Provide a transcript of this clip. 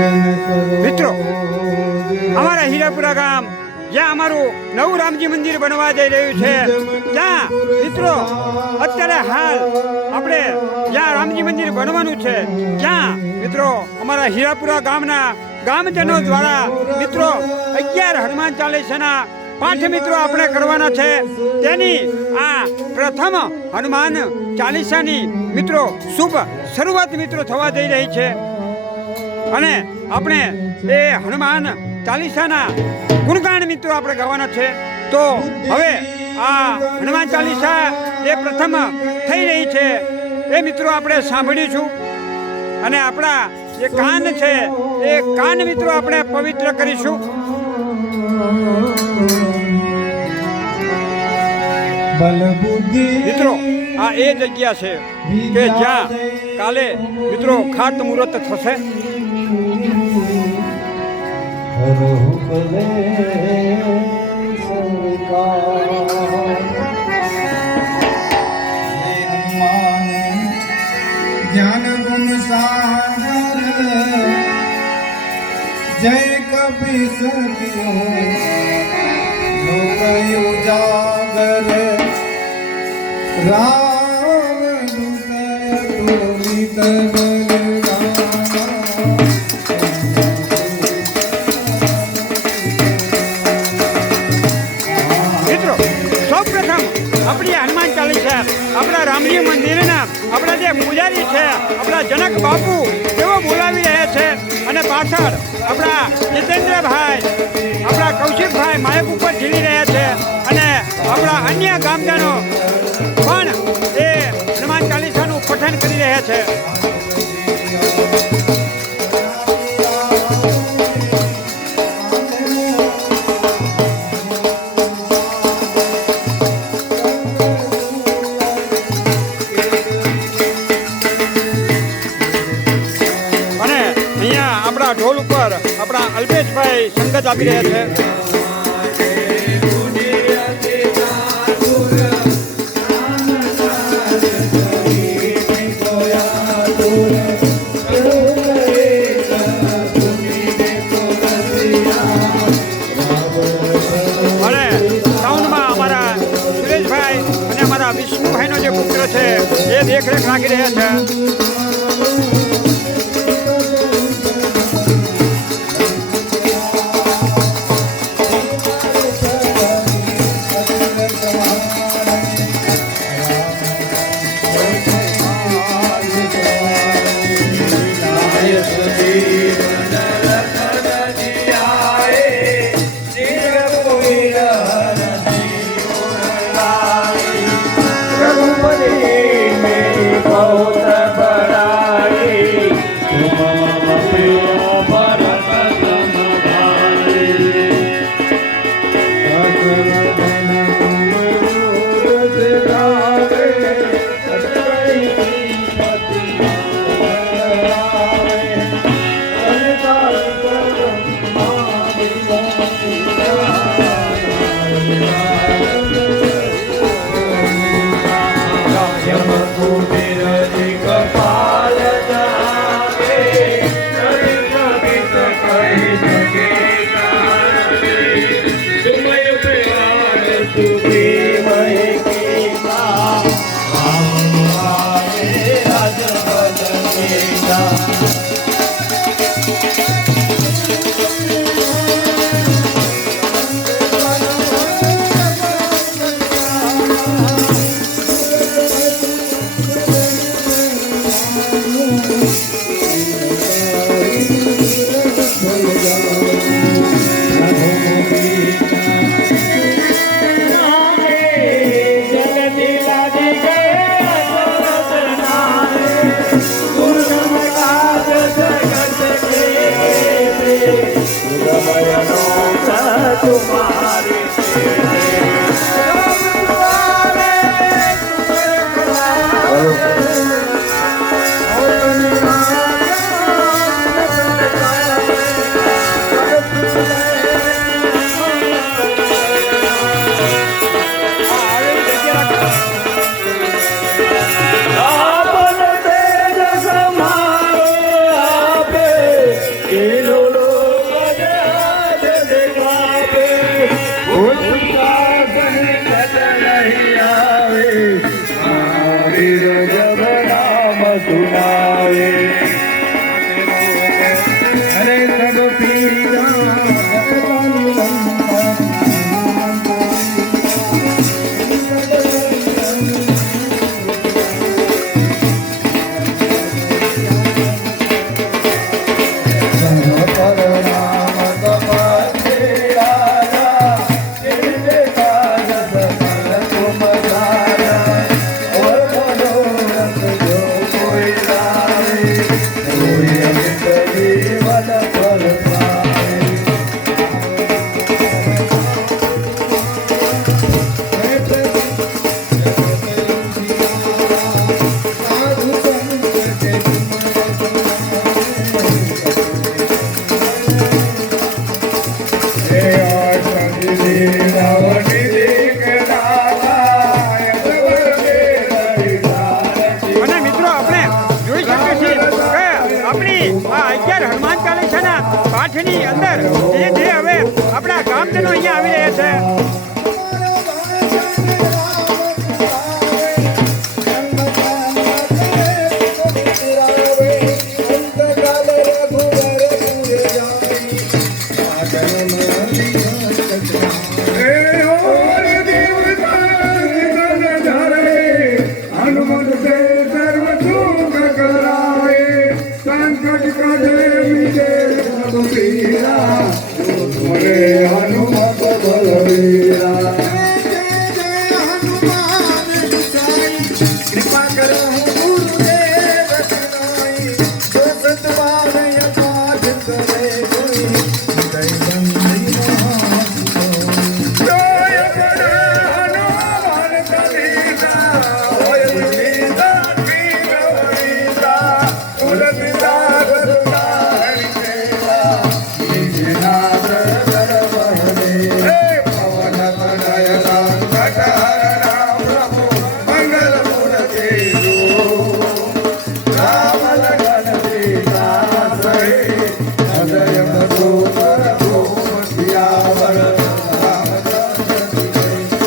મિત્રો, અમારા હીરાપુરા ગામ જ્યાં અમારું નવું રામજી મંદિર બનવા જઈ રહ્યું છે, ત્યાં મિત્રો અત્યારે હાલ આપણે જ્યાં રામજી મંદિર બનવાનું છે, ત્યાં મિત્રો અમારા હીરાપુરા ગામના ગામજનો દ્વારા મિત્રો 11 હનુમાન ચાલીસાના પાઠ મિત્રો આપણે કરવાના છે. તેની આ પ્રથમ હનુમાન ચાલીસાની મિત્રો શુભ શરૂઆત મિત્રો થવા જઈ રહી છે. અને આપણે એ હનુમાન ચાલીસાના ગુણગાન મિત્રો આપણે ગાવાના છે. તો હવે આ હનુમાન ચાલીસા જે પ્રથમ થઈ રહી છે એ મિત્રો આપણે સાંભળીશું. અને આપણા જે કાન છે એ કાન મિત્રો આપણે પવિત્ર કરીશું. મિત્રો, આ એ જગ્યા છે કે જ્યાં કાલે મિત્રો ખાત મુહૂર્ત થશે. જ્ઞાન ગુણ સાગર જય કપી સત્યો લોક ઉજાગર રામ દૂત મિત્રો, સૌપ્રથમ આપણી હનુમાન ચાલીસા આપણા રામજી મંદિરના આપણા જે પૂજારી છે આપણા જનક બાપુ તેઓ બોલાવી રહ્યા છે. અને પાછળ આપણા જીતેન્દ્રભાઈ આપણા કૌશિકભાઈ માઇક ઉપર ઝીલી રહ્યા છે. અને આપણા અન્ય ગામજનો પણ એ હનુમાન ચાલીસાનું પઠન કરી રહ્યા છે. ઢોલ ઉપર આપણા અલ્પેશભાઈ સંગત આપી રહ્યા છે. અને સાઉન્ડમાં અમારા સુરેશભાઈ અને અમારા વિષ્ણુભાઈનો જે પુત્ર છે એ દેખરેખ રાખી રહ્યા છે. પ્રભુપતિ મેરી બહુત હનુમાન ચાલીસાના પાઠની અંદર ધીરે ધીરે હવે આપણા ગામજનો અહીંયા આવી રહ્યા છે. कृपा करो गुरुदेव जो सतवार पाठ करे